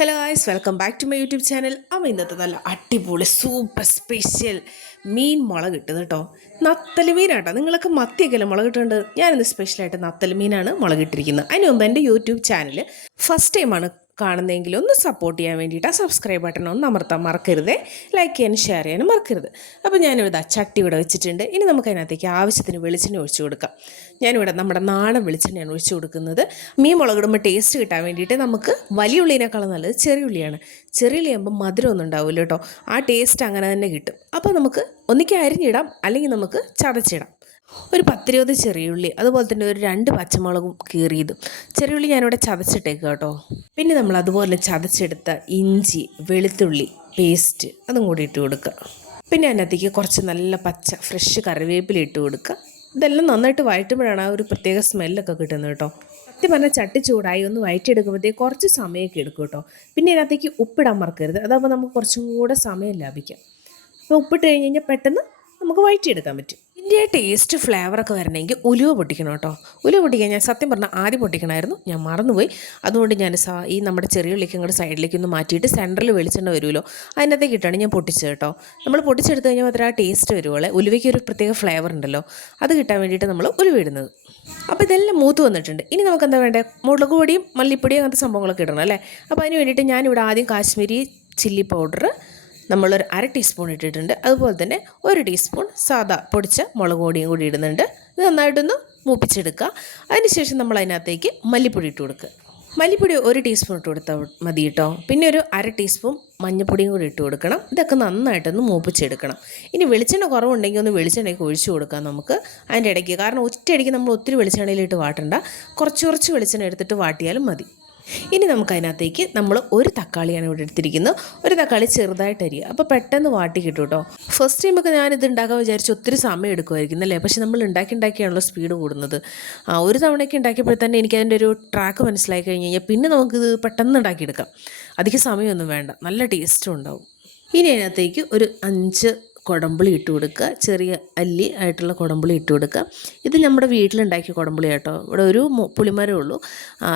Hello guys, welcome back to my YouTube channel. അപ്പോൾ ഇന്നത്തെ നല്ല അടിപൊളി സൂപ്പർ സ്പെഷ്യൽ മീൻ മുളക് കിട്ടുന്നത് കേട്ടോ. നത്തൽ മീനാട്ടോ. നിങ്ങളൊക്കെ മത്തിയൊക്കെയല്ലേ മുളക് കിട്ടുന്നുണ്ട്. ഞാനിന്ന് സ്പെഷ്യലായിട്ട് നത്തൽ മീനാണ് മുളക് ഇട്ടിരിക്കുന്നത്. അതിന് മുമ്പ് എൻ്റെ യൂട്യൂബ് ചാനൽ ഫസ്റ്റ് ടൈമാണ് കാണുന്നതെങ്കിൽ ഒന്ന് സപ്പോർട്ട് ചെയ്യാൻ വേണ്ടിയിട്ട് ആ സബ്സ്ക്രൈബ് ബട്ടൺ ഒന്ന് അമർത്താൻ മറക്കരുത്. ലൈക്ക് ചെയ്യാനും ഷെയർ ചെയ്യാനും മറക്കരുത്. അപ്പോൾ ഞാനിവിടെ ചട്ടി ഇവിടെ വെച്ചിട്ടുണ്ട്. ഇനി നമുക്ക് അതിനകത്തേക്ക് ആവശ്യത്തിന് വെളിച്ചെണ്ണ ഒഴിച്ചു കൊടുക്കാം. ഞാനിവിടെ നമ്മുടെ നാടൻ വെളിച്ചെണ്ണയാണ് ഒഴിച്ചു കൊടുക്കുന്നത്. മീൻ മുളകിടുമ്പോൾ ടേസ്റ്റ് കിട്ടാൻ വേണ്ടിയിട്ട് നമുക്ക് വലിയ ഉള്ളിനേക്കാളും നല്ലത് ചെറിയ ഉള്ളിയാണ്. ചെറിയ ഉള്ളിയാകുമ്പോൾ മധുരമൊന്നും ഉണ്ടാവില്ല കേട്ടോ. ആ ടേസ്റ്റ് അങ്ങനെ തന്നെ കിട്ടും. അപ്പോൾ നമുക്ക് ഒന്നിക്ക് അരിഞ്ഞിടാം, അല്ലെങ്കിൽ നമുക്ക് ചതച്ചിടാം. ഒരു 10-20 ചെറിയുള്ളി, അതുപോലെ തന്നെ ഒരു 2 പച്ചമുളകും കീറിയതും. ചെറിയുള്ളി ഞാനിവിടെ ചതച്ചിട്ടേക്കുക കേട്ടോ. പിന്നെ നമ്മൾ അതുപോലെ ചതച്ചെടുത്ത ഇഞ്ചി വെളുത്തുള്ളി പേസ്റ്റ് അതും കൂടി ഇട്ട് കൊടുക്കുക. പിന്നെ അതിനകത്തേക്ക് കുറച്ച് നല്ല പച്ച ഫ്രഷ് കറിവേപ്പില ഇട്ട് കൊടുക്കുക. ഇതെല്ലാം നന്നായിട്ട് വഴറ്റുമ്പോഴാണ് ആ ഒരു പ്രത്യേക സ്മെല്ലൊക്കെ കിട്ടുന്നത് കേട്ടോ. സത്യം പറഞ്ഞാൽ ചട്ടി ചൂടായി ഒന്ന് വഴറ്റിയെടുക്കുമ്പോഴത്തേക്ക് കുറച്ച് സമയമൊക്കെ എടുക്കും കേട്ടോ. പിന്നെ അതിനകത്തേക്ക് ഉപ്പിടാൻ മറക്കരുത്. അതാകുമ്പോൾ നമുക്ക് കുറച്ചും കൂടെ സമയം ലാഭിക്കാം. അപ്പോൾ ഉപ്പിട്ട് കഴിഞ്ഞ് കഴിഞ്ഞാൽ പെട്ടെന്ന് നമുക്ക് വഴറ്റിയെടുക്കാൻ പറ്റും. ഇതിൻ്റെ ടേസ്റ്റ് ഫ്ലേവറൊക്കെ വരണമെങ്കിൽ ഉലുവ പൊട്ടിക്കണം കേട്ടോ. ഉലുവ പൊട്ടിക്കാൻ ഞാൻ സത്യം പറഞ്ഞാൽ ആദ്യം പൊട്ടിക്കണമായിരുന്നു, ഞാൻ മറന്നുപോയി. അതുകൊണ്ട് ഞാൻ ഈ നമ്മുടെ ചെറിയ ഉള്ളിലേക്ക് അങ്ങോട്ട് സൈഡിലേക്ക് ഒന്ന് മാറ്റിയിട്ട് സെൻറ്ററിൽ വെളിച്ചെണ്ണ വരുമല്ലോ, അതിനകത്തേക്ക് ഇട്ടാണ് ഞാൻ പൊട്ടിച്ചത് കേട്ടോ. നമ്മൾ പൊട്ടിച്ചെടുത്ത് കഴിഞ്ഞാൽ മാത്രമേ ആ ടേസ്റ്റ് വരുവുള്ളൂ. ഉലുവയ്ക്ക് ഒരു പ്രത്യേക ഫ്ലേവർ ഉണ്ടല്ലോ, അത് കിട്ടാൻ വേണ്ടിയിട്ട് നമ്മൾ ഉലുവ ഇടുന്നത്. അപ്പോൾ ഇതെല്ലാം മൂത്ത് വന്നിട്ടുണ്ട്. ഇനി നമുക്ക് എന്താ വേണ്ടത്? മുളക് പൊടിയും മല്ലിപ്പൊടിയും അങ്ങനത്തെ സംഭവങ്ങളൊക്കെ ഇടണം അല്ലേ. അപ്പോൾ അതിന് വേണ്ടിയിട്ട് ഞാനിവിടെ ആദ്യം കാശ്മീരി ചില്ലി പൗഡർ നമ്മളൊരു 1/2 ടീസ്പൂൺ ഇട്ടിട്ടുണ്ട്. അതുപോലെ തന്നെ 1 ടീസ്പൂൺ സാദാ പൊടിച്ച മുളക് പൊടിയും കൂടി ഇടുന്നുണ്ട്. ഇത് നന്നായിട്ടൊന്ന് മൂപ്പിച്ചെടുക്കുക. അതിനുശേഷം നമ്മൾ അതിനകത്തേക്ക് മല്ലിപ്പൊടി ഇട്ട് കൊടുക്കുക. മല്ലിപ്പൊടി 1 ടീസ്പൂൺ ഇട്ട് കൊടുത്താൽ മതി കേട്ടോ. പിന്നെ ഒരു 1/2 ടീസ്പൂൺ മഞ്ഞൾപ്പൊടിയും കൂടി ഇട്ട് കൊടുക്കണം. ഇതൊക്കെ നന്നായിട്ടൊന്ന് മൂപ്പിച്ചെടുക്കണം. ഇനി വെളിച്ചെണ്ണ കുറവുണ്ടെങ്കിൽ ഒന്ന് വെളിച്ചെണ്ണയൊക്കെ ഒഴിച്ചു കൊടുക്കാം നമുക്ക് അതിൻ്റെ ഇടയ്ക്ക്. കാരണം ഒറ്റയടിക്ക് നമ്മൾ ഒത്തിരി വെളിച്ചെണ്ണയിലിട്ട് വാട്ടണ്ട, കുറച്ച് വെളിച്ചെണ്ണ എടുത്തിട്ട് വാട്ടിയാലും മതി. ഇനി നമുക്കതിനകത്തേക്ക് നമ്മൾ ഒരു തക്കാളിയാണ് ഇവിടെ എടുത്തിരിക്കുന്നത്. ഒരു തക്കാളി ചെറുതായിട്ട് അരിയുക. അപ്പോൾ പെട്ടെന്ന് വാട്ടി കിട്ടും കേട്ടോ. ഫസ്റ്റ് ടൈമൊക്കെ ഞാനിത് ഉണ്ടാക്കാൻ വിചാരിച്ച് ഒത്തിരി സമയം എടുക്കുമായിരിക്കും അല്ലേ. പക്ഷേ നമ്മൾ ഉണ്ടാക്കിയാണല്ലോ സ്പീഡ് കൂടുന്നത്. ഒരു തവണയൊക്കെ ഉണ്ടാക്കിയപ്പോൾ തന്നെ എനിക്ക് അതിൻ്റെ ഒരു ട്രാക്ക് മനസ്സിലാക്കി കഴിഞ്ഞ് കഴിഞ്ഞാൽ പിന്നെ നമുക്കിത് പെട്ടെന്ന് ഉണ്ടാക്കിയെടുക്കാം. അധികം സമയമൊന്നും വേണ്ട, നല്ല ടേസ്റ്റും ഉണ്ടാവും. ഇനി അതിനകത്തേക്ക് ഒരു 5 കുടംപുളി ഇട്ട് കൊടുക്കുക. ചെറിയ അല്ലി ആയിട്ടുള്ള കുടംപുളി ഇട്ട് കൊടുക്കുക. ഇത് നമ്മുടെ വീട്ടിലുണ്ടാക്കിയ കുടംപുളി കേട്ടോ. ഇവിടെ ഒരു പുളിമരമേ ഉള്ളൂ,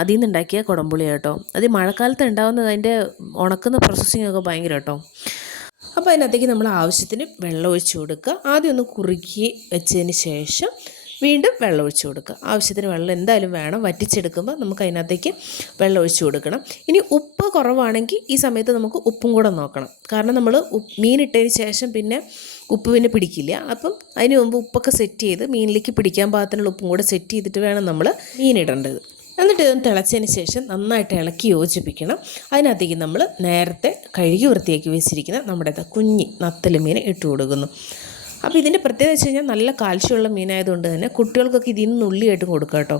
അതിൽ നിന്ന് ഉണ്ടാക്കിയ കുടംപുളി കേട്ടോ. അത് മഴക്കാലത്ത് ഉണ്ടാകുന്നത്, അതിൻ്റെ ഉണക്കുന്ന പ്രോസസ്സിങ് ഒക്കെ ഭയങ്കര കേട്ടോ. അപ്പോൾ അതിനകത്തേക്ക് നമ്മൾ ആവശ്യത്തിന് വെള്ളം ഒഴിച്ച് കൊടുക്കുക. ആദ്യം ഒന്ന് കുറുക്കി വെച്ചതിന് ശേഷം വീണ്ടും വെള്ളം ഒഴിച്ച് കൊടുക്കുക. ആവശ്യത്തിന് വെള്ളം എന്തായാലും വേണം. വറ്റിച്ചെടുക്കുമ്പോൾ നമുക്ക് അതിനകത്തേക്ക് വെള്ളം ഒഴിച്ച് കൊടുക്കണം. ഇനി ഉപ്പ് കുറവാണെങ്കിൽ ഈ സമയത്ത് നമുക്ക് ഉപ്പും കൂടെ നോക്കണം. കാരണം നമ്മൾ മീനിട്ടതിന് ശേഷം പിന്നെ ഉപ്പ് പിന്നെ പിടിക്കില്ല. അപ്പം അതിന് മുമ്പ് ഉപ്പൊക്കെ സെറ്റ് ചെയ്ത് മീനിലേക്ക് പിടിക്കാൻ പാകത്തിനുള്ള ഉപ്പും കൂടെ സെറ്റ് ചെയ്തിട്ട് വേണം നമ്മൾ മീനിടേണ്ടത്. എന്നിട്ട് ഇതൊന്ന് തിളച്ചതിന് ശേഷം നന്നായിട്ട് ഇളക്കി യോജിപ്പിക്കണം. അതിനകത്തേക്ക് നമ്മൾ നേരത്തെ കഴുകി വൃത്തിയാക്കി വെച്ചിരിക്കുന്ന നമ്മുടെ കുഞ്ഞി നത്തൽ മീൻ ഇട്ട് കൊടുക്കുന്നു. അപ്പോൾ ഇതിൻ്റെ പ്രത്യേകത വെച്ച് കഴിഞ്ഞാൽ നല്ല കാൽഷ്യമുള്ള മീനായതുകൊണ്ട് തന്നെ കുട്ടികൾക്കൊക്കെ ഇതിൽ നിന്ന് ഉള്ളിയായിട്ടും കൊടുക്കാം കേട്ടോ.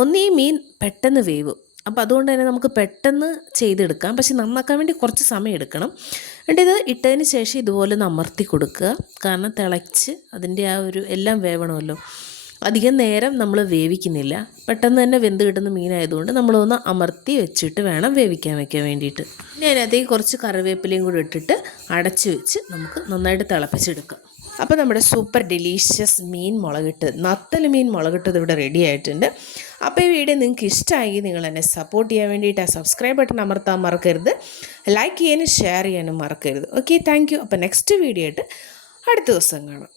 ഒന്ന് ഈ മീൻ പെട്ടെന്ന് വേവും. അപ്പോൾ അതുകൊണ്ട് തന്നെ നമുക്ക് പെട്ടെന്ന് ചെയ്തെടുക്കാം. പക്ഷെ നന്നാക്കാൻ വേണ്ടി കുറച്ച് സമയം എടുക്കണം. എന്നിട്ട് ഇത് ഇട്ടതിന് ശേഷം ഇതുപോലെ ഒന്ന് അമർത്തി കൊടുക്കുക. കാരണം തിളച്ച് അതിൻ്റെ ആ ഒരു എല്ലാം വേവണമല്ലോ. അധികം നേരം നമ്മൾ വേവിക്കുന്നില്ല, പെട്ടെന്ന് തന്നെ വെന്ത് കിട്ടുന്ന മീനായതുകൊണ്ട് നമ്മളൊന്ന് അമർത്തി വെച്ചിട്ട് വേണം വേവിക്കാൻ വേണ്ടിയിട്ട്. പിന്നെ അതിനകത്തേക്ക് കുറച്ച് കറിവേപ്പിലയും കൂടി ഇട്ടിട്ട് അടച്ചു വെച്ച് നമുക്ക് നന്നായിട്ട് തിളപ്പിച്ചെടുക്കാം. അപ്പോൾ നമ്മുടെ സൂപ്പർ ഡെലീഷ്യസ് മീൻ മുളകിട്ട് നത്തൽ മീൻ മുളകിട്ടത് ഇവിടെ റെഡി ആയിട്ടുണ്ട്. അപ്പോൾ ഈ വീഡിയോ നിങ്ങൾക്ക് ഇഷ്ടമായെങ്കിൽ നിങ്ങൾ എന്നെ സപ്പോർട്ട് ചെയ്യാൻ വേണ്ടിയിട്ട് ആ സബ്സ്ക്രൈബ് ബട്ടൺ അമർത്താൻ മറക്കരുത്. ലൈക്ക് ചെയ്യാനും ഷെയർ ചെയ്യാനും മറക്കരുത്. Okay, thank you. അപ്പോൾ നെക്സ്റ്റ് വീഡിയോ ആയിട്ട് അടുത്ത ദിവസം കാണാം.